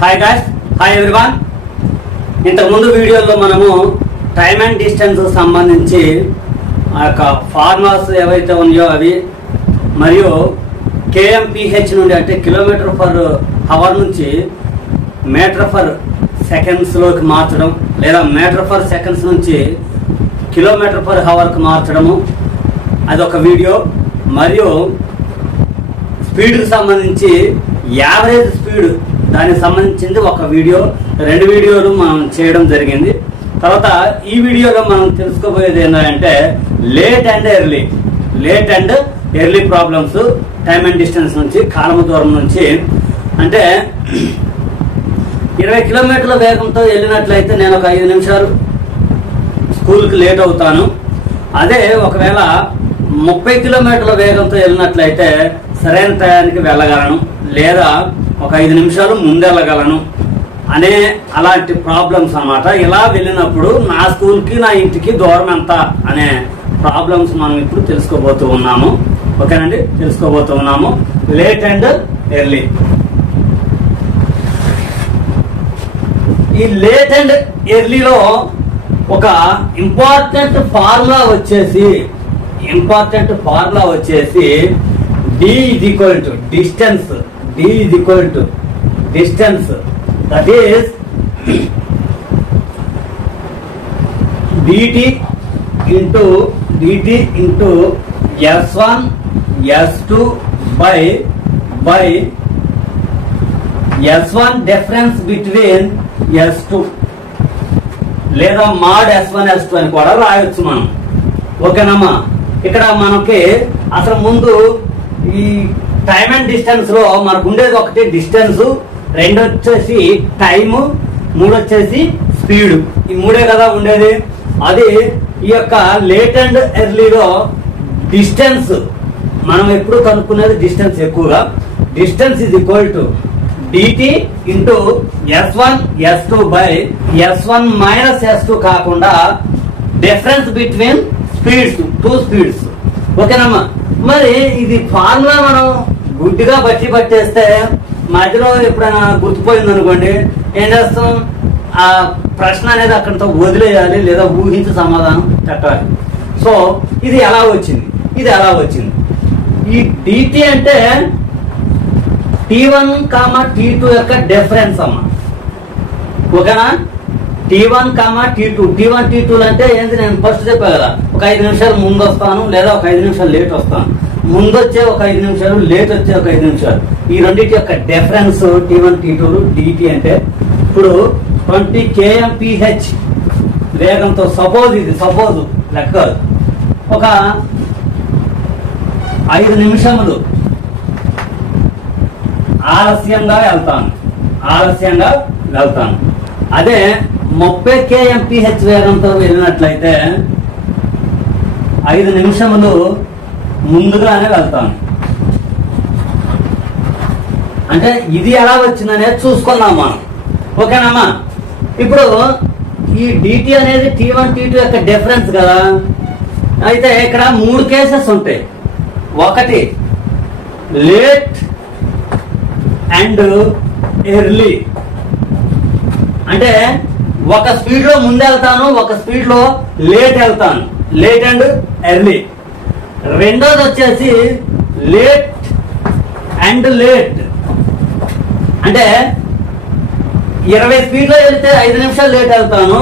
Hi guys, hi everyone. ఇంతకు ముందు వీడియోలో మనము టైమ్ అండ్ డిస్టెన్స్ సంబంధించి ఆ యొక్క ఫార్ములాస్ ఏవైతే ఉన్నాయో అవి మరియు కేఎంపీహెచ్ నుండి అంటే కిలోమీటర్ పర్ అవర్ నుంచి మీటర్ పర్ సెకండ్స్ లోకి మార్చడం లేదా మీటర్ పర్ సెకండ్స్ నుంచి కిలోమీటర్ పర్ అవర్ కి మార్చడము అదొక వీడియో. మరియు స్పీడ్ కి సంబంధించి యావరేజ్ స్పీడ్ దానికి సంబంధించింది ఒక వీడియో, 2 వీడియోలు మనం చేయడం జరిగింది. తర్వాత ఈ వీడియోలో మనం తెలుసుకోబోయేది ఏంటంటే late and early problems time and distance నుంచి, కాలము దూరం నుంచి. అంటే 20 కిలోమీటర్ల వేగంతో వెళ్ళినట్లయితే నేను ఒక 5 నిమిషాలు స్కూల్కి లేట్ అవుతాను. అదే ఒకవేళ 30 కిలోమీటర్ల వేగంతో వెళ్ళినట్లయితే సరైన టయానికి వెళ్ళగలను లేదా ఒక 5 నిమిషాలు ముందెళ్ళగలను అనే అలాంటి ప్రాబ్లమ్స్ అన్నమాట. ఇలా వెళ్ళినప్పుడు నా స్కూల్కి నా ఇంటికి దూరం ఎంత అనే ప్రాబ్లమ్స్ మనం ఇప్పుడు తెలుసుకోబోతూ ఉన్నాము. ఓకేనండి, తెలుసుకోబోతూ ఉన్నాము. Late and early. ఈ లేట్ అండ్ ఎర్లీలో ఒక ఇంపార్టెంట్ ఫార్ములా వచ్చేసి D is equal to distance. That is dt into S1 S2 by S1 difference between S2 లేదా మాడ్ S1 S2 అని కూడా రాయొచ్చు మనం. ఓకేనమ్మా, ఇక్కడ మనకి అసలు ముందు ఈ టైమ్ అండ్ డిస్టెన్స్ లో మనకు ఉండేది ఒకటి డిస్టెన్స్, 2 వచ్చేసి టైము, 3 వచ్చేసి స్పీడ్. ఈ 3 కదా ఉండేది. అది ఈ యొక్క లేట్ అండ్ ఎర్లీలో డిస్టెన్స్ మనం ఎప్పుడు కనుక్కునేది డిస్టెన్స్ ఎక్కువగా. Distance is equal to dt into S1 S2 by S1 minus S2 కాకుండా డిఫరెన్స్ బిట్వీన్ స్పీడ్స్, 2 స్పీడ్స్. ఓకేనమ్మా, మరి ఇది ఫార్ములా మనం గుడ్డిగా పట్టేస్తే మధ్యలో ఎప్పుడైనా గుర్తుపోయింది అనుకోండి, ఏం చేస్తాం, ఆ ప్రశ్న అనేది అక్కడితో వదిలేయాలి లేదా ఊహించి సమాధానం పెట్టాలి. సో ఇది ఎలా వచ్చింది. ఈ dt అంటే T1, T2 యొక్క డిఫరెన్స్ అమ్మా. ఓకేనా, T1, T2. T1, T2 అంటే ఏంటి, నేను ఫస్ట్ చెప్పా కదా, ఒక 5 నిమిషాలు ముందు వస్తాను లేదా ఒక 5 నిమిషాలు లేట్ వస్తాను. ముందు వచ్చే ఒక 5 నిమిషాలు, లేట్ వచ్చే ఒక 5 నిమిషాలు. ఈ రెండింటి యొక్క డిఫరెన్స్ T1, T2 dt అంటే ఇప్పుడు 20 kmph వేగంతో సపోజ్ లెక్క ఒక 5 నిమిషములు ఆలస్యంగా వెళ్తాను. అదే 30 kmph వేగంతో వెళ్ళినట్లయితే 5 నిమిషములు ముందుగానే వెళ్తాను. అంటే ఇది ఎలా వచ్చిందనేది చూసుకుందాం మనం. ఓకేనమ్మా, ఇప్పుడు ఈ dt అనేది T1, T2 యొక్క డిఫరెన్స్ కదా. అయితే ఇక్కడ 3 కేసెస్ ఉంటాయి. ఒకటి లేట్ అండ్ ఎర్లీ, అంటే ఒక స్పీడ్ లో ముందెళ్తాను, ఒక స్పీడ్ లో లేట్ వెళ్తాను, లేట్ అండ్ ఎర్లీ. రెండోది వచ్చేసి లేట్ అండ్ లేట్, అంటే 20 స్పీడ్ లో వెళ్తే 5 నిమిషాలు లేట్ వెళ్తాను,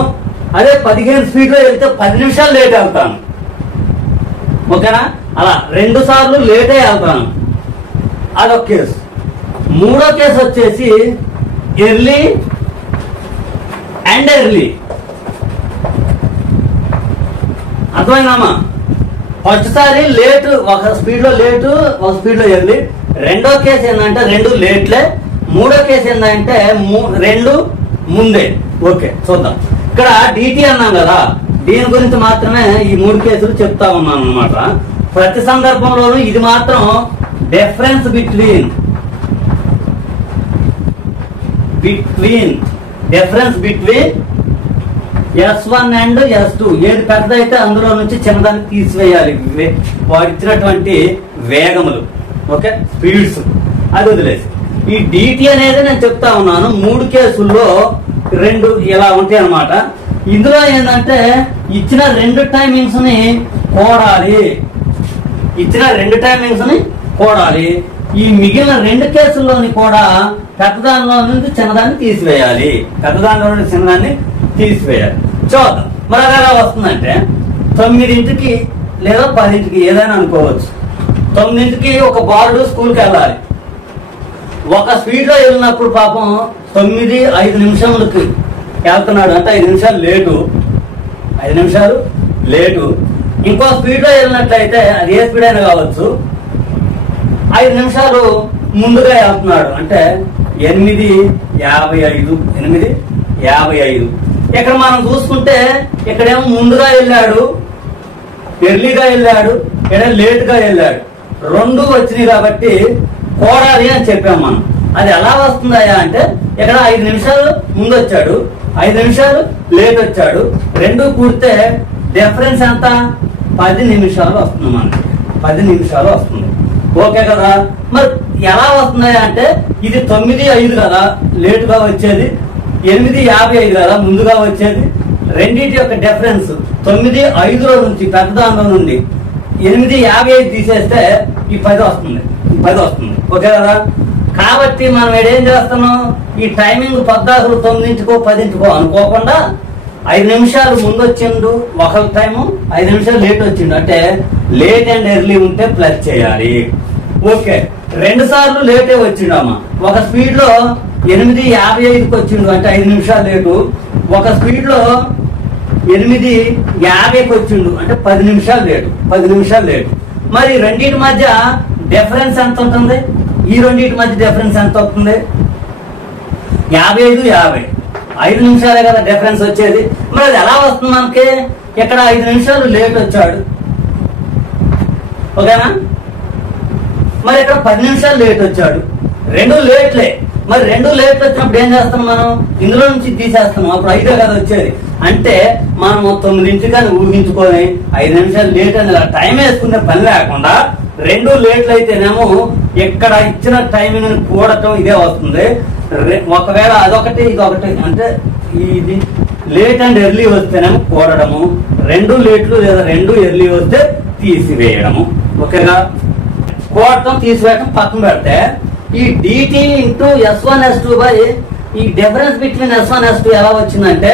అదే 15 స్పీడ్ లో వెళ్తే 10 నిమిషాలు లేట్ వెళ్తాను. ఓకేనా, అలా 2 సార్లు లేటే వెళ్తాను. అదొక కేసు. మూడో కేసు వచ్చేసి ఎర్లీ అండ్ ఎర్లీ. అర్థమైందమ్మా, ఫస్ట్ సారి లేట్, ఒక స్పీడ్ లో లేటు, ఒక స్పీడ్ లో ఎర్లీ. రెండో కేసు ఏంటంటే 2 లేట్లే. మూడో కేసు ఏంటంటే 2 ముందే. ఓకే, చూద్దాం. ఇక్కడ dt అన్నాం కదా, దీని గురించి మాత్రమే ఈ 3 కేసులు చెప్తా ఉన్నాను అనమాట. ప్రతి సందర్భంలోనూ ఇది మాత్రం difference between S1 and S2. ఏది పెద్దదైతే అందులో నుంచి చిన్నదాన్ని తీసివేయాలి, వాడు ఇచ్చినటువంటి వేగములు. ఓకే, స్పీడ్స్ అది వదిలేసి ఈ డిటి అనేది నేను చెప్తా ఉన్నాను 3 కేసుల్లో 2 ఇలా ఉంటాయి అన్నమాట. ఇందులో ఏంటంటే ఇచ్చిన 2 టైమింగ్స్ ని కూడాలి, ఇచ్చిన 2 టైమింగ్స్ ని కూడాలి. ఈ మిగిలిన 2 కేసుల్లోని కూడా పెద్దదానిలో నుంచి చిన్నదాన్ని తీసివేయాలి, పెద్దదానిలో నుండి చిన్నదాన్ని తీసివేయాలి. చూద్దాం మరి అది ఎలా వస్తుందంటే 9ంటికి లేదా 10ంటికి ఏదైనా అనుకోవచ్చు. 9ంటికి ఒక బాలుడు స్కూల్కి వెళ్ళాలి. ఒక స్పీడ్ లో వెళ్ళినప్పుడు పాపం 9:05 వెళ్తున్నాడు అంటే 5 నిమిషాలు లేటు, 5 నిమిషాలు లేటు. ఇంకో స్పీడ్ లో వెళ్ళినట్లయితే అది ఏ స్పీడ్ అయినా కావచ్చు, 5 నిమిషాలు ముందుగా వెళ్తున్నాడు అంటే 8:55. ఇక్కడ మనం చూసుకుంటే ఇక్కడేమో ముందుగా వెళ్ళాడు, ఎర్లీగా వెళ్ళాడు, ఇక్కడ లేట్ గా వెళ్ళాడు, 2 వచ్చినాయి కాబట్టి కూడాలి అని చెప్పాం మనం. అది ఎలా వస్తుందయ్యా అంటే ఇక్కడ 5 నిమిషాలు ముందు వచ్చాడు, 5 నిమిషాలు లేట్ వచ్చాడు, 2 కూడితే డిఫరెన్స్ ఎంత 10 నిమిషాలు వస్తుంది మనకి, 10 నిమిషాలు వస్తుంది. ఓకే కదా. మరి ఎలా వస్తున్నాయా అంటే ఇది 9:05 కదా లేటుగా వచ్చేది, 8:55 కదా ముందుగా వచ్చేది. రెండింటి యొక్క డిఫరెన్స్ 9:05 నుంచి పెద్దదానిలో నుండి 8:55 తీసేస్తే ఈ 10 వస్తుంది, 10 వస్తుంది. ఓకే కదా. కాబట్టి మనం ఏం చేస్తున్నాం, ఈ టైమింగ్ 9ంటికో 10ంటికో అనుకోకుండా 5 నిమిషాలు ముందు వచ్చిండు ఒకరి టైము, 5 నిమిషాలు లేట్ వచ్చిండు అంటే లేట్ అండ్ ఎర్లీ ఉంటే ప్లస్ చేయాలి. ఓకే 2 సార్లు లేటే వచ్చిండమ్మా. ఒక స్పీడ్ లో 8:55కి వచ్చిండు అంటే 5 నిమిషాలు లేటు, ఒక స్పీడ్ లో 8:50కి వచ్చిండు అంటే 10 నిమిషాలు లేటు, 10 నిమిషాలు లేటు. మరి రెండింటి మధ్య డిఫరెన్స్ ఎంత ఉంటుంది, ఈ రెండింటి మధ్య డిఫరెన్స్ ఎంత అవుతుంది 55, 5 నిమిషాలే కదా డిఫరెన్స్ వచ్చేది. మరి అది ఎలా వస్తుంది మనకి, ఇక్కడ 5 నిమిషాలు లేట్ వచ్చాడు ఓకేనా, మరి ఇక్కడ 10 నిమిషాలు లేట్ వచ్చాడు, 2 లేట్లే. మరి 2 లేట్ వచ్చినప్పుడు ఏం చేస్తాం మనం, ఇందులో నుంచి తీసేస్తాం, అప్పుడు 5 కదా వచ్చేది. అంటే మనం 9ంటికని ఊహించుకొని 5 నిమిషాలు లేట్ అని టైం వేసుకునే పని లేకుండా 2 లేట్లు అయితేనేమో ఇక్కడ ఇచ్చిన టైమింగ్ కూడటం ఇదే వస్తుంది. ఒకవేళ అదొకటి ఇదొకటి అంటే ఇది లేట్ అండ్ ఎర్లీ వస్తేనేమో కూడడము, 2 లేట్లు లేదా 2 ఎర్లీ వస్తే తీసివేయడము. ఓకేగా. కూడటం తీసివేయడం పక్కన పెడితే ఈ డిటి ఇంటూ S1S2 బై ఈ డిఫరెన్స్ బిట్వీన్ S1 S2 ఎలా వచ్చిందంటే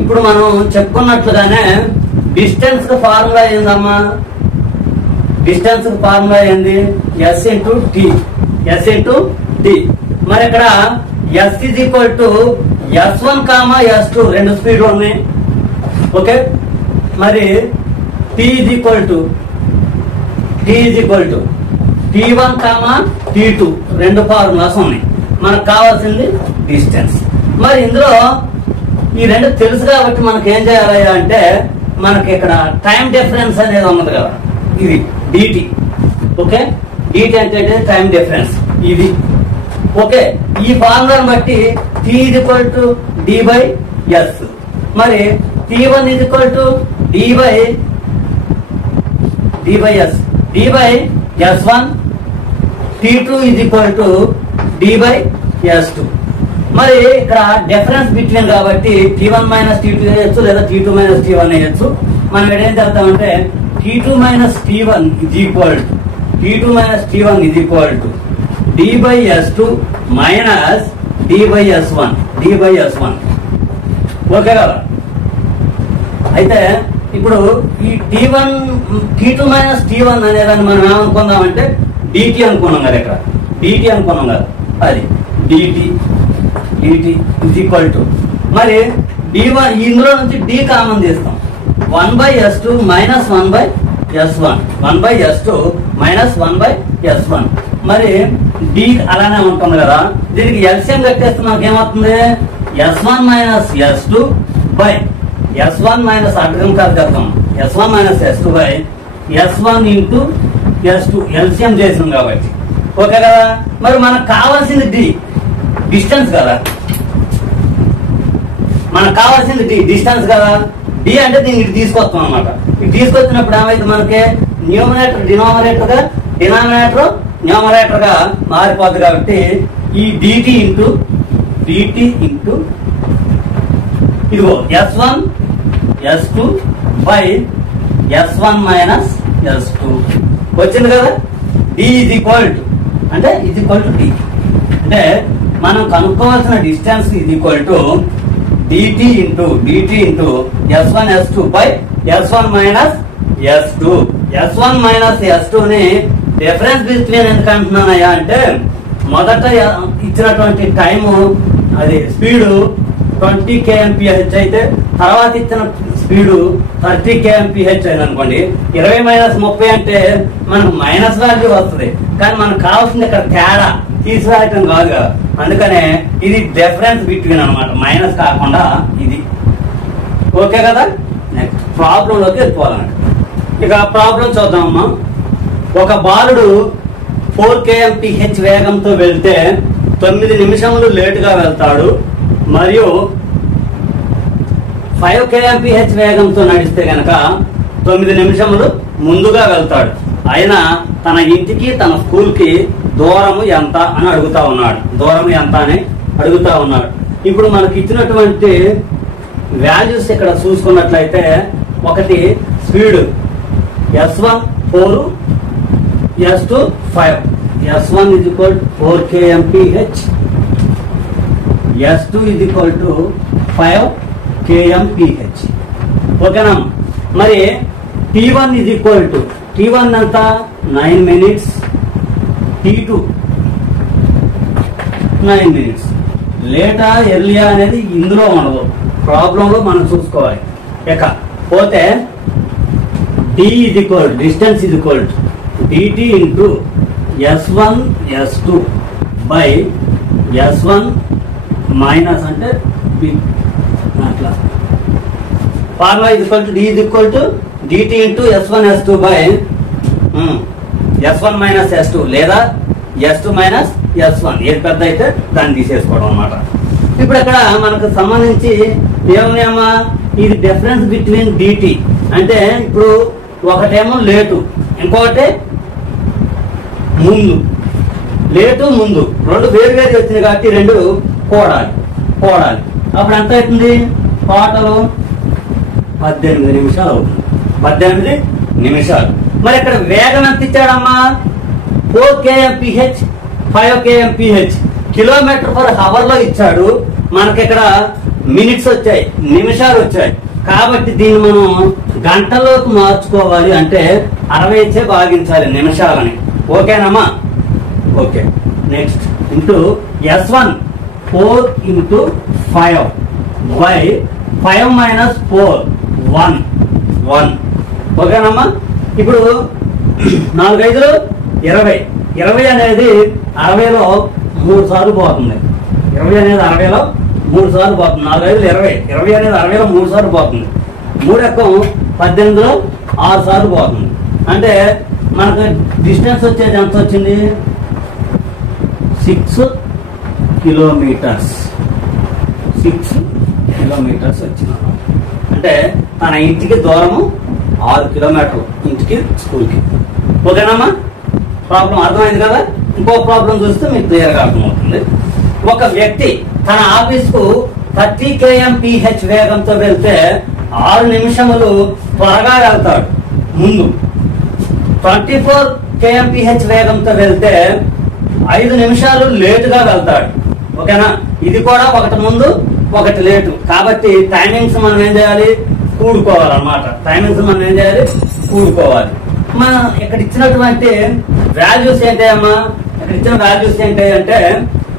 ఇప్పుడు మనం చెప్పుకున్నట్లుగానే డిస్టెన్స్ కు ఫార్ములా ఏందమ్మా, డిస్టెన్స్ కు ఫార్ములా ఏంది S into T, S into T. మరి ఇక్కడ S is equal to S1, S2 2 స్పీడ్లు ఉన్నాయి. ఓకే. మరి T is equal to T1, T2 2 formulas ఉన్నాయి. మనకు కావాల్సింది డిస్టెన్స్. మరి ఇందులో ఈ 2 తెలుసు కాబట్టి మనకి ఏం చేయాలి అంటే మనకి ఇక్కడ టైం డిఫరెన్స్ అనేది ఉన్నది కదా, ఇది డిటి. ఓకే. డిటి అంటే టైం డిఫరెన్స్ ఇది. ఓకే. ఈ ఫార్ములాను బట్టి T is equal to D by S, మరి T1 is equal to D by S, D by S1, T2 is equal to D by S2. మరి ఇక్కడ డిఫరెన్స్ బిట్వీన్ కాబట్టి T1 minus T2 వేయచ్చు లేదా T2 మైనస్ T1 వేయచ్చు. మనం ఏం చేద్దామంటే T2 minus T1 is equal to D by S2 minus D by S1. Okay కదా. అయితే ఇప్పుడు ఈ T2 మైనస్ T1 అనేదాన్ని మనం ఏమనుకుందామంటే డిటి అనుకున్నాం కదా, ఇక్కడ డిటి అనుకున్నాం కదా, అది డిటి ఈజ్ ఈక్వల్ టు మరి D1 ఇందులో నుంచి D కామన్ తీస్తాం 1/S2 minus 1/S1, 1/S2 minus 1/S1. మరి D అలానే ఉంటుంది కదా, దీనికి ఎల్సిఎం కట్టేస్తే మనకి ఏమవుతుంది S1 minus S2 by S1 minus అడ్డం కాదు కడతాం S1 minus S2 by S1 into S2 LCM చేసాం కాబట్టి. ఓకే కదా. మరి మనకు కావాల్సింది D డిస్టెన్స్ కదా, మనకు కావాల్సింది డిస్టెన్స్ కదా. D అంటే దీన్ని తీసుకొస్తాం అనమాట. ఇది తీసుకొచ్చినప్పుడు ఏమైతే మనకి న్యూమరేటర్ డినామినేటర్ గా, డినామినేటర్ న్యూమరేటర్ గా మారిపోద్ది కాబట్టి ఈ డిటి ఇంటూ ఇదిగో S1 S2 by S1 minus S2 వచ్చింది కదా. D ఈజ్ ఈక్వల్ టు అంటే ఈజ్ ఈక్వల్ టు డి అంటే మనం కనుక్కోవాల్సిన distance is equal to dt into S1 S2 by S1 minus S2. S1 minus S2 ని difference between ఎందుకు అంటున్నానయ్యా అంటే మొదట ఇచ్చినటువంటి టైము అది స్పీడు 20 kmph అయితే తర్వాత ఇచ్చిన స్పీడు 30 kmph అయింది అనుకోండి. 20 మైనస్ 30 అంటే మనకు మైనస్ వాల్యూ వస్తుంది, కానీ మనకు కావాల్సింది ఇక్కడ తేడా తీసివేయటం కాదు కదా. అందుకనే ఇది డిఫరెన్స్ బిట్వీన్ అనమాట, మైనస్ కాకుండా ఇది. ఓకే కదా. నెక్స్ట్ ప్రాబ్లం లోకి వెళ్ళిపోవాలన్నమాట. ఇక ప్రాబ్లం చూద్దామమ్మా. ఒక బాలుడు 4 kmph వేగంతో వెళ్తే 9 నిమిషములు లేటుగా వెళ్తాడు, మరియు 5 kmph వేగంతో నడిస్తే గనక 9 నిమిషములు ముందుగా వెళ్తాడు. అయినా తన ఇంటికి తన స్కూల్ కి దూరము ఎంత అని అడుగుతా ఉన్నాడు. ఇప్పుడు మనకి ఇచ్చినటువంటి వాల్యూస్ ఇక్కడ చూసుకున్నట్లయితే ఒకటి speed S1 4, S2 5. S1 is equal to 4 kmph, S2 is equal to 5 kmph. ఓకేనా. మరి T1 is equal to T1 అంత 9 minutes, T2 9 minutes. లేటా ఎర్లియా అనేది ఇందులో ఉండదు, ప్రాబ్లంలో మనం చూసుకోవాలి. ఇక పోతే D is equal to distance is equal to dt into S1 S2 by S1 minus అంటే అట్లా formula is equal to D is equal to dt into S1 S2 by S1 minus S2 లేదా S2 minus S1 ఏది పెద్ద అయితే దాన్ని తీసేసుకోవడం అన్నమాట. ఇప్పుడు ఇక్కడ మనకు సంబంధించి ఏమన్నా ఇది డిఫరెన్స్ బిట్వీన్ dt అంటే ఇప్పుడు ఒకటేమో లేటు, ఇంకొకటి ముందు. లేటు ముందు రెండు వేరు వేరు వచ్చింది కాబట్టి రెండు కూడాలి. అప్పుడు ఎంత అవుతుంది? టోటల్ 18 నిమిషాలు అవుతుంది. 18 నిమిషాలు. మరి ఇక్కడ వేగం ఎంత ఇచ్చాడమ్మా? 4 kmph 5 kmph kilometre per hour లో ఇచ్చాడు. మనకి ఇక్కడ మినిట్స్ వచ్చాయి, నిమిషాలు వచ్చాయి. కాబట్టి దీన్ని మనం గంటలోకి మార్చుకోవాలి అంటే 60 ఇచ్చే భాగించాలి నిమిషాలని. ఓకేనమ్మా. Okay. Next into S1 4 into 5 by 5 minus 4 1. ఓకేనమ్మా. ఇప్పుడు 4 5 20. 20 అనేది 60లో 3 సార్లు పోతుంది. 20 అనేది 60లో 3 సార్లు పోతుంది. 4 5 20. 20 అనేది 60లో 3 సార్లు పోతుంది. 3 ఎక్కం 18లో 6 సార్లు పోతుంది. అంటే మనకు డిస్టెన్స్ వచ్చేది ఎంత వచ్చింది? 6 కిలోమీటర్స్. 6 కిలోమీటర్స్ వచ్చింది. అంటే తన ఇంటికి దూరము 6 కిలోమీటర్లు, ఇంటికి స్కూల్కి. ఓకేనమ్మా. ప్రాబ్లం అర్థమైంది కదా. ఇంకో ప్రాబ్లం చూస్తే మీకు క్లియర్గా అర్థమవుతుంది. ఒక వ్యక్తి తన ఆఫీస్కు 30 kmph వేగంతో వెళ్తే 6 నిమిషములు త్వరగా వెళ్తాడు ముందు. 24 kmph వేగంతో వెళ్తే 5 నిమిషాలు లేటుగా వెళ్తాడు. ఓకేనా. ఇది కూడా ఒకటి ముందు ఒకటి లేటు కాబట్టి టైమింగ్స్ మనం ఏం చేయాలి? కూడుకోవాలన్నమాట. మనం ఇక్కడ ఇచ్చినటువంటి వాల్యూస్ ఏంటి అమ్మా? ఇక్కడ ఇచ్చిన వాల్యూస్ ఏంటి అంటే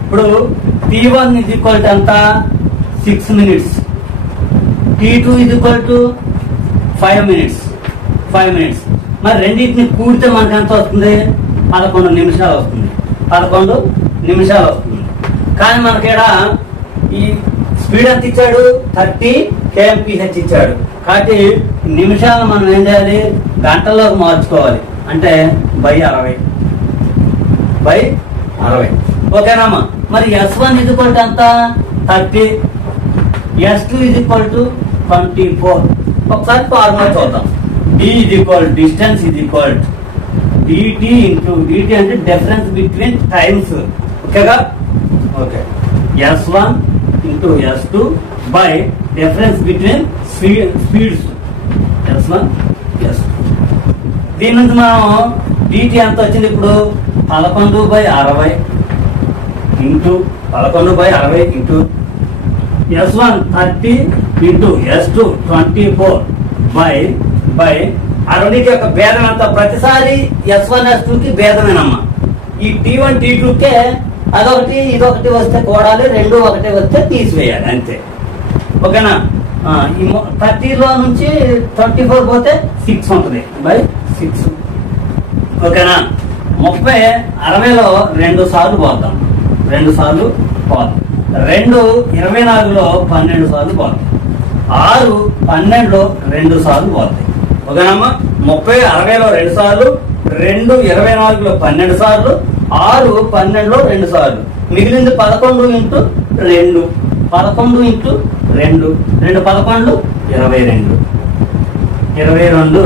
ఇప్పుడు T1 is equal to ఎంత? 6 minutes. T2 is equal to 5 minutes. మరి రెండింటిని కూడితే మనకు ఎంత వస్తుంది? 11 నిమిషాలు వస్తుంది. కానీ మనకి ఈ స్పీడ్ ఎంత ఇచ్చాడు? 30 kmph ఇచ్చాడు. కాబట్టి నిమిషాలు మనం ఏం చేయాలి? గంటల్లోకి మార్చుకోవాలి. అంటే బై 60. ఓకేనామా. మరి S1 is equal to ఎంత? 30. S2 is equal to 24. ఒకసారి ఫార్ములా చూద్దాం. D is equal distance is equal to dt into dt అంటే డిఫరెన్స్ బిట్వీన్ టైమ్స్. ఓకేగా? Okay. S1 into S2 by difference between speeds S1 S2. దీని నుంచి మనం dt ఎంత వచ్చింది ఇప్పుడు 11/60 into 11/60 into S1 30 into S2 24 by ఆ రెండింటి యొక్క భేదం అంతా ప్రతిసారి S1 S2 కి భేదమేనమ్మా. ఈ T1 T2 కే అదొకటి ఇదొకటి వస్తే కూడాలి, రెండు ఒకటి వస్తే తీసివేయాలి అంతే. ఓకేనా? ఈ 30లో నుంచి 24 పోతే 6 ఉంటుంది బై 6. ఓకేనా? 30 60లో 2 సార్లు పోతాం, 2 సార్లు పోతాం. 2 24లో 12 సార్లు పోతాం. 6 12లో 2 సార్లు పోతాయి. ఓకేనమ్మా? 30 60లో 2 సార్లు, 2 24లో 12 సార్లు, 6 12లో 2 సార్లు. మిగిలింది 11 ఇంటూ 2, 11 ఇంటూ 2, 2 11 22, 22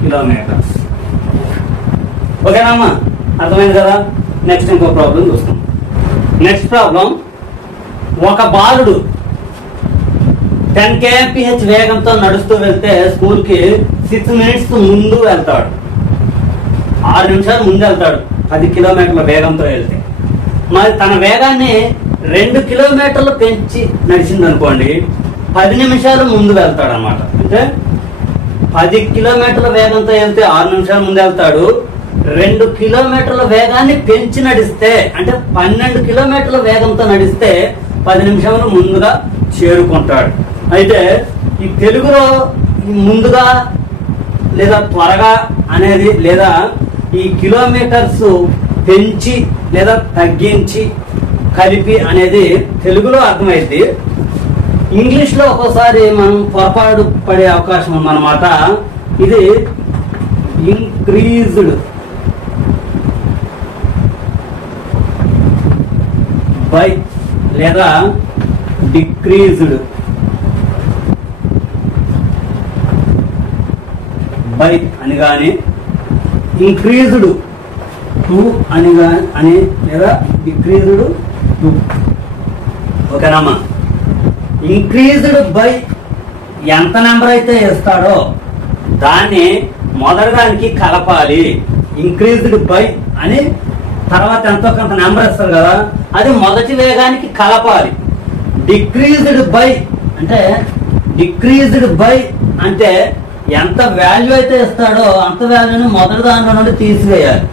కిలోమీటర్స్. ఓకేనమ్మా? అర్థమైంది కదా? నెక్స్ట్ ఇంకో ప్రాబ్లం చూస్తాం. నెక్స్ట్ ప్రాబ్లం, ఒక బాలుడు 10 kmph వేగంతో నడుస్తూ వెళ్తే స్కూల్ కి 6 minutes ముందు వెళ్తాడు. 6 నిమిషాలు ముందు వెళ్తాడు 10 కిలోమీటర్ల వేగంతో వెళ్తే. మరి తన వేగాన్ని 2 కిలోమీటర్లు పెంచి నడిచింది అనుకోండి, 10 నిమిషాలు ముందు వెళ్తాడు అనమాట. అంటే 10 కిలోమీటర్ల వేగంతో వెళ్తే 6 నిమిషాలు ముందు వెళ్తాడు. 2 కిలోమీటర్ల వేగాన్ని పెంచి నడిస్తే అంటే 12 కిలోమీటర్ల వేగంతో నడిస్తే 10 నిమిషాలు ముందుగా చేరుకుంటాడు. అయితే ఈ తెలుగులో ముందుగా లేదా త్వరగా అనేది లేదా ఈ కిలోమీటర్స్ పెంచి లేదా తగ్గించి కలిపి అనేది తెలుగులో అర్థమైంది. ఇంగ్లీష్ లో ఒక్కోసారి మనం పొరపాటు పడే అవకాశం ఉందన్నమాట. ఇది ఇంక్రీజ్డ్ బై లేదా డిక్రీజ్డ్ బై అని గాని, ఇంక్రీజ్డ్ టు అని లేదా డిక్రీజ్డ్ టు. ఓకేనమ్మా? ఇంక్రీజ్డ్ బై ఎంత నెంబర్ అయితే ఇస్తాడో దాన్ని మొదటి దానికి కలపాలి. ఇంక్రీజ్డ్ బై అని తర్వాత ఎంతో కొంత నెంబర్ ఇస్తారు కదా, అది మొదటి వేగానికి కలపాలి. డిక్రీజ్డ్ బై అంటే ఎంత వాల్యూ అయితే ఇస్తాడో అంత వాల్యూని మొదటి దాంట్లో నుండి తీసివేయాలి.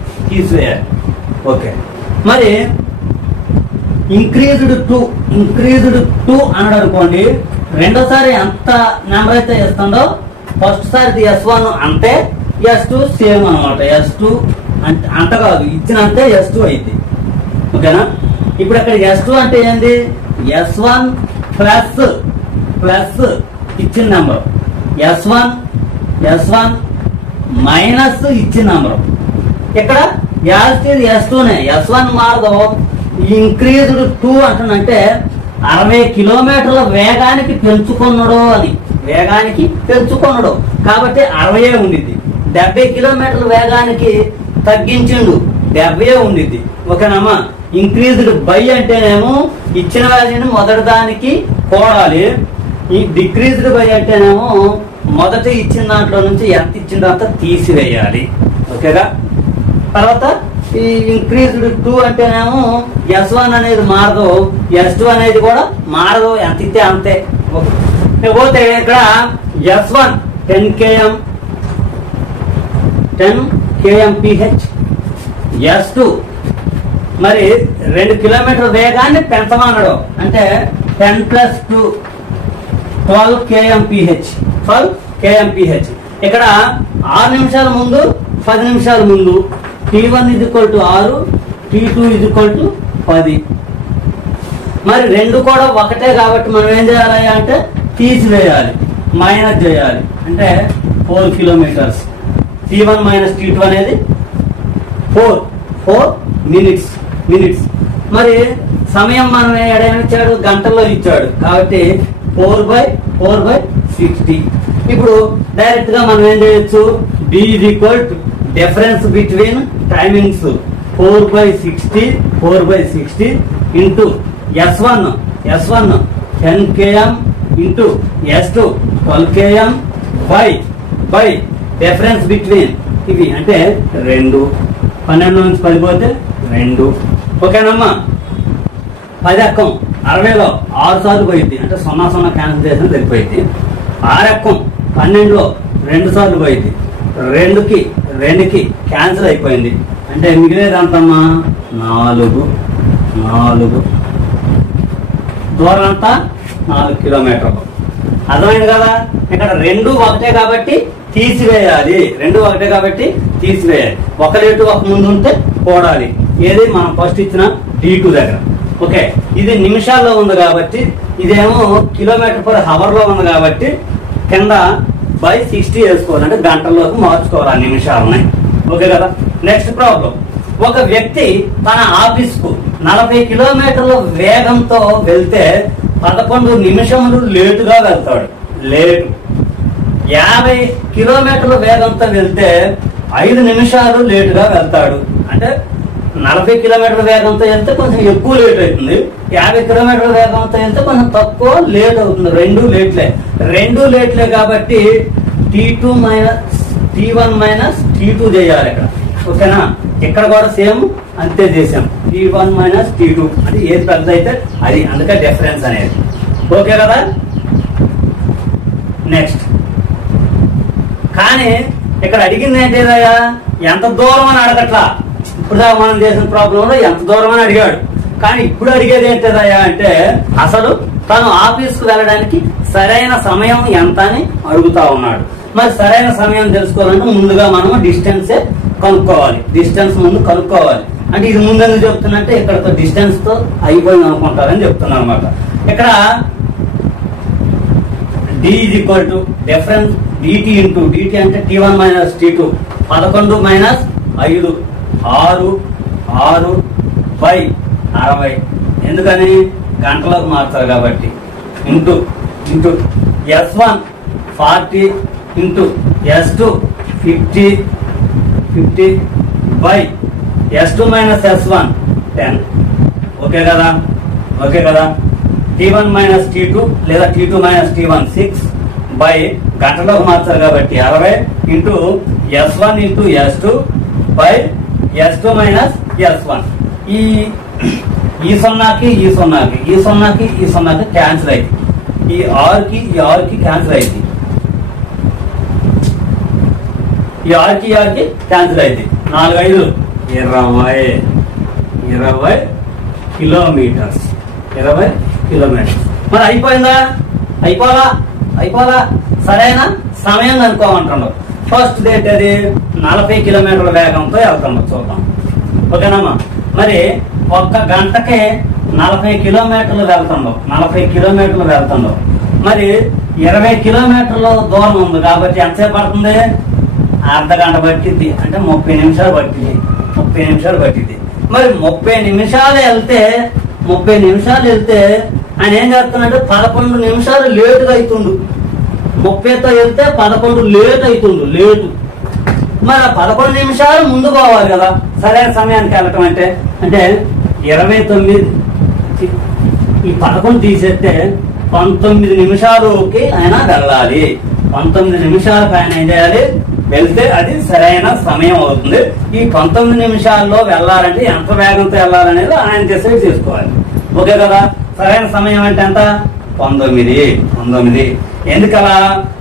ఓకే. మరి ఇంక్రీజ్డ్ టు అన్నాడు అనుకోండి, రెండోసారి ఎంత నెంబర్ అయితే ఇస్తుందో ఫస్ట్ సారి S1 అంతే, S2 సేమ్ అనమాట. S2 అంత కాదు, ఇచ్చినంతే S2 అయింది. ఓకేనా? ఇప్పుడు అక్కడ S2 అంటే ఏంది? S1 ప్లస్ ఇచ్చిన నెంబర్, S1 మైనస్ ఇచ్చిన నెంబర్. ఇక్కడ S2నే, S1 మారదు. ఇంక్రీజ్డ్ టు అంటుందంటే 60 కిలోమీటర్ల వేగానికి పెంచుకున్నాడు అని, వేగానికి పెంచుకున్నాడు కాబట్టి 60 ఉండిద్ది. 70 కిలోమీటర్ల వేగానికి తగ్గించిండు, 70 ఉండిద్ది. ఓకేనమ్మా? ఇంక్రీజ్డ్ బై అంటేనేమో ఇచ్చిన వాల్యూని మొదటి దానికి కూడాలి. ఈ డిక్రీజ్డ్ బై అంటేనేమో మొదటి ఇచ్చిన దాంట్లో నుంచి ఎంత ఇచ్చిందో అంత తీసివేయాలి. ఓకేగా? తర్వాత ఈ ఇంక్రీజ్డ్ టు అంటేనేమో S1 అనేది మారదు, S2 అనేది కూడా మారదు, ఎంత ఇస్తే అంతే. పోతే ఇక్కడ S1 10 kmph, S2 మరి 2 కిలోమీటర్ల వేగాన్ని పెంచమన్నాడు. అంటే 10 + 2 12 kmph. ఇక్కడ 6 నిమిషాల ముందు 10 నిమిషాల ముందు. T1 = 6, T2 = 10. మరి రెండు కూడా ఒకటే కాబట్టి మనం ఏం చేయాలి అంటే తీసివేయాలి, మైనస్ చేయాలి. అంటే 4 కిలోమీటర్స్. T1 - T2 అనేది 4 minutes. మరి సమయం మనం ఏమిచ్చాడు? గంటల్లో ఇచ్చాడు కాబట్టి 4/60. ఇప్పుడు డైరెక్ట్ గా మనం ఏం చేయొచ్చు? D = difference between timings 4/60 into S1 10 km into S2 12 km by difference between ఇవి అంటే 2 12 నుంచి 10 పోతే 2 ఓకేనమ్మా 10 ఎక్కం 60లో 6 సార్లు పోయింది అంటే 0 క్యాన్సిల్ చేసిన సరిపోయింది 6 ఎక్కం 12లో 2 సార్లు పోయింది 2కి క్యాన్సిల్ అయిపోయింది అంటే మిగిలేదు అంతమ్మా 4 దూరం అంతా 4 కిలోమీటర్లు అర్థమైంది కదా ఇక్కడ 2 ఒకటే కాబట్టి తీసివేయాలి ఒక రేటు ఒక ముందు ఉంటే కూడాలి ఏది మనం ఫస్ట్ ఇచ్చిన D2 దగ్గర ఓకే ఇది నిమిషాల్లో ఉంది కాబట్టి ఇదేమో km/h లో ఉంది కాబట్టి కింద by 60 వేసుకోవాలి అంటే గంటల్లోకి మార్చుకోవాలి నిమిషాలని ఓకే కదా నెక్స్ట్ ప్రాబ్లం ఒక వ్యక్తి తన ఆఫీస్ కు 40 కిలోమీటర్ల వేగంతో వెళ్తే 11 నిమిషములు లేటుగా వెళ్తాడు 50 కిలోమీటర్ల వేగంతో వెళ్తే 5 నిమిషాలు లేటుగా వెళ్తాడు అంటే 40 కిలోమీటర్ల వేగంతో వెళ్తే కొంచెం ఎక్కువ లేట్ అవుతుంది 50 కిలోమీటర్ల వేగంతో వెళ్తే కొంచెం తక్కువ లేట్ అవుతుంది రెండు లేట్లే కాబట్టి T1 మైనస్ T2 చేయాలి ఇక్కడ ఓకేనా ఇక్కడ కూడా సేమ్ అంతే చేసాం T1 మైనస్ T2 అంటే ఏది పెద్ద అయితే అది అందుకే డిఫరెన్స్ అనేది ఓకే కదా నెక్స్ట్ కానీ ఇక్కడ అడిగింది ఏంటిదయ్యా ఎంత దూరం అని అడగట్లా ఇప్పుడు మనం చేసిన ప్రాబ్లంలో ఎంత దూరం అని అడిగాడు కానీ ఇప్పుడు అడిగేది ఏంటిదయ్యా అంటే అసలు తను ఆఫీస్ కు వెళ్ళడానికి సరైన సమయం ఎంత అని అడుగుతా ఉన్నాడు మరి సరైన సమయం తెలుసుకోవాలంటే ముందుగా మనం డిస్టెన్స్ ముందు కనుక్కోవాలి అంటే ఇది ముందు ఎందుకు చెప్తున్నట్టే ఇక్కడతో డిస్టెన్స్ తో అయిపోయింది అనుకుంటారని చెప్తున్నా అనమాట ఇక్కడ D is equal to difference dt into dt అంటే T1 minus T2 11 minus 5 6 by 60 ఎందుకని గంటలకు మార్చాలి కాబట్టి into S1 40 into S2 50 by S2 minus S1 10 okay కదా T1 మైనస్ T2 లేదా T2 మైనస్ T1 6 బై గంటలోకి మార్చారు కాబట్టి 60 into S1 into S2 by S2 minus S1 ఈ సున్నాకి క్యాన్సిల్ అయింది ఈ R కి క్యాన్సిల్ అయింది ఈ R కి క్యాన్సిల్ అయింది 4 5 20 కిలోమీటర్స్ మరి అయిపోలా సరైన సమయం అనుకోమంటున్నావు ఫస్ట్ ఏంటది 40 కిలోమీటర్ల వేగంతో వెళ్తున్నావు చూద్దాం ఓకేనమ్మా మరి ఒక్క గంటకే 40 కిలోమీటర్లు వెళ్తున్నావు మరి 20 కిలోమీటర్ల దూరం ఉంది కాబట్టి ఎంతసేపు పడుతుంది అర్ధ గంట పట్టింది అంటే 30 నిమిషాలు పట్టింది మరి 30 నిమిషాలు వెళ్తే ఆయన ఏం చేస్తున్నాడు 11 నిమిషాలు లేటుగా అవుతుండు 30తో వెళ్తే 11 లేట్ అవుతుండు మరి 11 నిమిషాలు ముందు పోవాలి కదా సరైన సమయానికి వెళ్ళటం అంటే 29 ఈ 11 తీసేస్తే 19 నిమిషాలకి ఆయన వెళ్ళాలి 19 నిమిషాలకు ఆయన ఏం చేయాలి వెళ్తే అది సరైన సమయం అవుతుంది ఈ 19 నిమిషాల్లో వెళ్ళాలంటే ఎంత వేగంతో వెళ్ళాలనేది ఆయన డిసైడ్ చేసుకోవాలి ఓకే కదా సరైన సమయం అంటే ఎంత 19 ఎందుకలా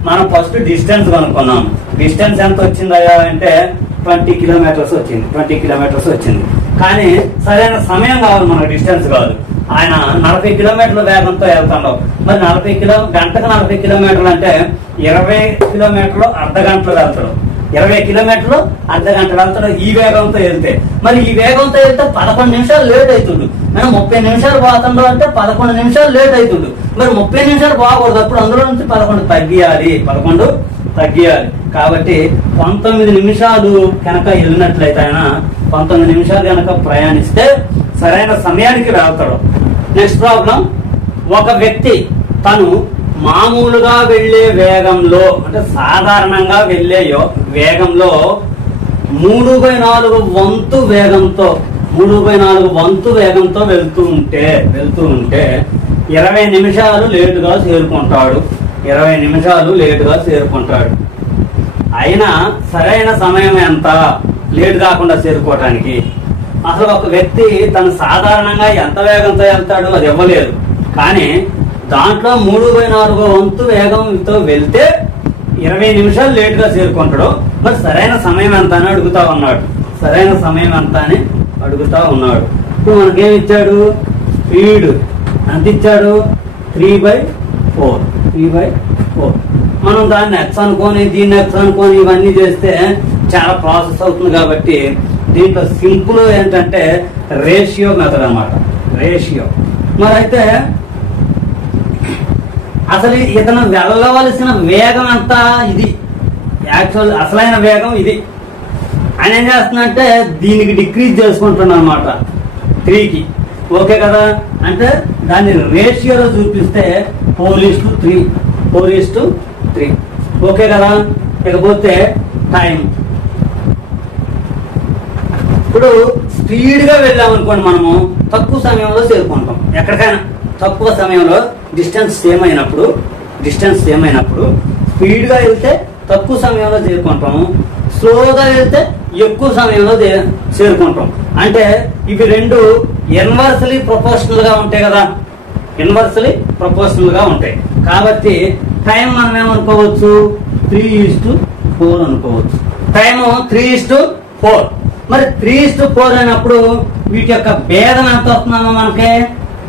మనం ఫస్ట్ డిస్టెన్స్ కనుక్కున్నాం డిస్టెన్స్ ఎంత వచ్చిందయ్యా అంటే 20 కిలోమీటర్స్ వచ్చింది కానీ సరైన సమయం కావాలి మనకు డిస్టెన్స్ కాదు ఆయన 40 కిలోమీటర్ల వేగంతో వెళ్తాడు మరి గంటకు 40 కిలోమీటర్లు అంటే 20 కిలోమీటర్లు అర్ధ గంటలో వెళ్తాడు 20 కిలోమీటర్లు అర్ధ గంట వెళ్తాడు ఈ వేగంతో వెళ్తే మరి ఈ వేగంతో వెళ్తే 11 నిమిషాలు లేట్ అవుతుంది మనం 30 నిమిషాలు పోతుండో అంటే 11 నిమిషాలు లేట్ అవుతుంది మరి 30 నిమిషాలు పోకూడదు అప్పుడు అందులో నుంచి 11 తగ్గియాలి కాబట్టి 19 నిమిషాలు కనుక వెళ్ళినట్లయితే ఆయన 19 నిమిషాలు కనుక ప్రయాణిస్తే సరైన సమయానికి వెళ్తాడు నెక్స్ట్ ప్రాబ్లం ఒక వ్యక్తి తను మామూలుగా వెళ్లే వేగంలో అంటే సాధారణంగా వెళ్లే వేగంలో 3/4 వంతు వేగంతో 3/4 వంతు వేగంతో వెళ్తూ ఉంటే 20 నిమిషాలు లేటుగా చేరుకుంటాడు. 20 నిమిషాలు లేటుగా చేరుకుంటాడు. అయినా సరైన సమయం ఎంత లేట్ కాకుండా చేరుకోవటానికి? అసలు ఒక వ్యక్తి తను సాధారణంగా ఎంత వేగంతో వెళ్తాడు అది ఇవ్వలేదు, కానీ దాంట్లో 3/4 వంతు వేగంతో వెళ్తే 20 నిమిషాలు లేటుగా చేరుకుంటాడు. మరి సరైన సమయం ఎంత అని అడుగుతా ఉన్నాడు. సరైన సమయం ఎంత అని అడుగుతా ఉన్నాడు. ఇప్పుడు మనకేమి ఇచ్చాడు? స్పీడ్ ఎంత ఇచ్చాడు? 3/4. 3/4. మనం దాన్ని ఎక్స్ అనుకొని దీన్ని ఎక్స్ అనుకొని ఇవన్నీ చేస్తే చాలా ప్రాసెస్ అవుతుంది. కాబట్టి దీంట్లో సింపుల్ ఏంటంటే రేషియో మెథడ్ అన్నమాట. రేషియో. మరి అయితే అసలు ఇతను వెళ్ళవలసిన వేగం ఎంత? ఇది యాక్చువల్ అసలైన వేగం ఇది. ఆయన ఏం చేస్తున్నంటే దీనికి డిక్రీజ్ చేసుకుంటున్నాడు అనమాట 3కి. ఓకే కదా? అంటే దాన్ని రేషియోలో చూపిస్తే 4:3. 4:3. ఓకే కదా? ఇకపోతే టైం. ఇప్పుడు స్పీడ్ గా వెళ్ళామనుకోండి, మనము తక్కువ సమయంలో చేరుకుంటాం. ఎక్కడికైనా తక్కువ సమయంలో డిస్టెన్స్ సేమ్ అయినప్పుడు స్పీడ్ గా వెళ్తే తక్కువ సమయంలో చేరుకుంటాము. స్లోగా వెళ్తే ఎక్కువ సమయంలో చేరుకుంటాం. అంటే ఇవి రెండు ఇన్వర్స్లీ ప్రపోర్షనల్ గా ఉంటాయి కదా. ఇన్వర్స్లీ ప్రపోర్షనల్ గా ఉంటాయి. కాబట్టి టైం మనం ఏమనుకోవచ్చు? 3:4 అనుకోవచ్చు. టైము 3:4. మరి 3:4 అయినప్పుడు వీటి యొక్క భేదం ఎంత వస్తుందమ్మా మనకి?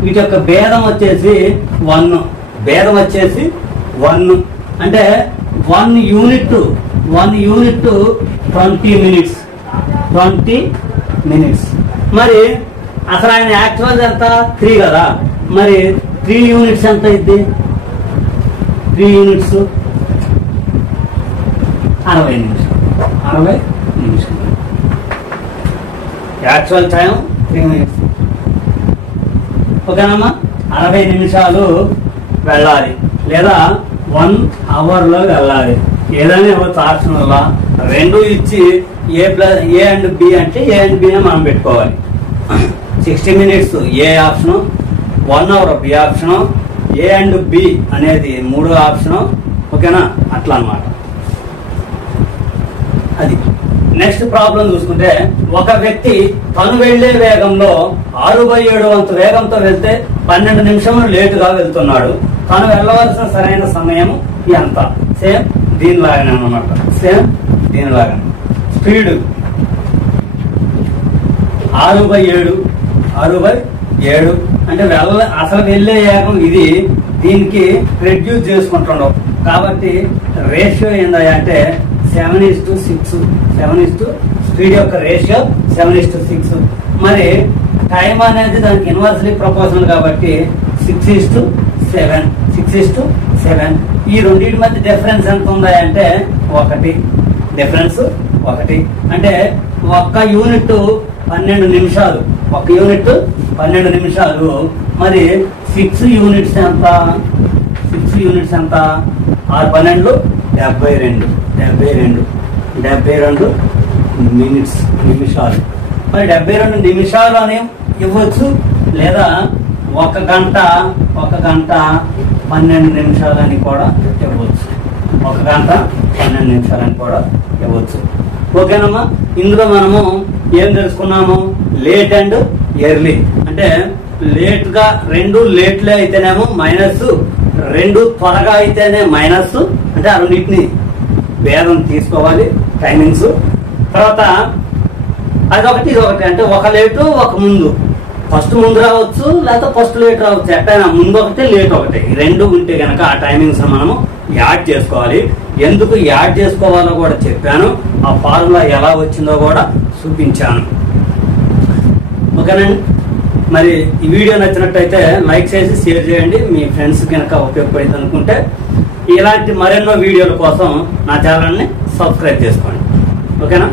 వీటి యొక్క భేదం వచ్చేసి 1. భేదం వచ్చేసి 1 అంటే 1 యూనిట్ 20 minutes. 20 minutes. మరి అసలు ఆయన యాక్చువల్ ఎంత? 3 కదా. మరి 3 యూనిట్స్ ఎంత అయింది? 3 యూనిట్స్ 60 నిమిషాలు. 60 నిమిషాలు. Actual time 3 minutes. ఓకేనమ్మా? 60 నిమిషాలు వెళ్ళాలి, లేదా 1 hour లో వెళ్ళాలి. ఏదైనా ఇవ్వచ్చు ఆప్షన్ వల్ల. రెండు ఇచ్చి ఏ అండ్ బి అంటే ఏ అండ్ బి మనం పెట్టుకోవాలి. 60 minutes A option, 1 hour B option, A and B అనేది 3 ఆప్షను. ఓకేనా? అట్లా అన్నమాట. అది నెక్స్ట్ ప్రాబ్లం చూసుకుంటే, ఒక వ్యక్తి తను వెళ్లే వేగంలో 6/7 వంతు వేగంతో వెళ్తే 12 నిమిషములు లేటుగా వెళ్తున్నాడు. తను వెళ్ళవలసిన సరైన సమయం ఎంత? సేమ్ దీనిలాగానే అన్నమాట. సేమ్ దీనిలాగానే. స్పీడ్ 6/7 అంటే అసలు వెళ్లే వేగం ఇది. దీనికి రెడ్యూస్ చేసుకుంటున్నాం. కాబట్టి రేషియో ఏందంటే 7:6. స్పీడ్ యొక్క రేషియో 7:6. మరి టైం అనేది దానికి ఇన్వర్స్లీ ప్రపోర్షనల్ కాబట్టి 6:7. 6:7. ఈ రెండింటి మధ్య డిఫరెన్స్ ఎంత ఉందా అంటే 1. డిఫరెన్స్ 1. అంటే 1 యూనిట్ 12 నిమిషాలు. 1 యూనిట్ 12 నిమిషాలు. మరి 6 యూనిట్స్ ఎంత? 6 యూనిట్స్ ఎంత? 6×12 72. 72 మినిట్స్, నిమిషాలు. మరి 72 నిమిషాలు అని ఇవ్వచ్చు, లేదా 1 గంట 12 నిమిషాలని కూడా ఇవ్వచ్చు. 1 గంట 12 నిమిషాలని కూడా ఇవ్వచ్చు. ఓకేనమ్మా? ఇందులో మనము ఏం తెలుసుకున్నాము? Late and early. అంటే లేట్ గా, 2 లేట్లే అయితేనేమో మైనస్, 2 త్వరగా అయితేనే మైనస్. అంటే ఆ రెండింటిని భేదం తీసుకోవాలి, టైమింగ్స్. తర్వాత అదొకటి ఇదొకటి. అంటే 1 లేటు 1 ముందు. ఫస్ట్ ముందు రావచ్చు, లేకపోతే ఫస్ట్ లేట్ రావచ్చు. ఎట్టయినా ముందు ఒకటి లేట్ ఒకటి. ఈ రెండు ఉంటే గనక ఆ టైమింగ్స్ మనము యాడ్ చేసుకోవాలి. ఎందుకు యాడ్ చేసుకోవాలో కూడా చెప్పాను. ఆ ఫార్ములా ఎలా వచ్చిందో కూడా చూపించాను. ఓకేనండి? మరి ఈ వీడియో నచ్చినట్టయితే లైక్ చేసి షేర్ చేయండి. మీ ఫ్రెండ్స్ కనుక ఉపయోగపడింది అనుకుంటే ఇలాంటి మరెన్నో వీడియోల కోసం నా ఛానల్ని సబ్స్క్రైబ్ చేసుకోండి. ఓకేనా?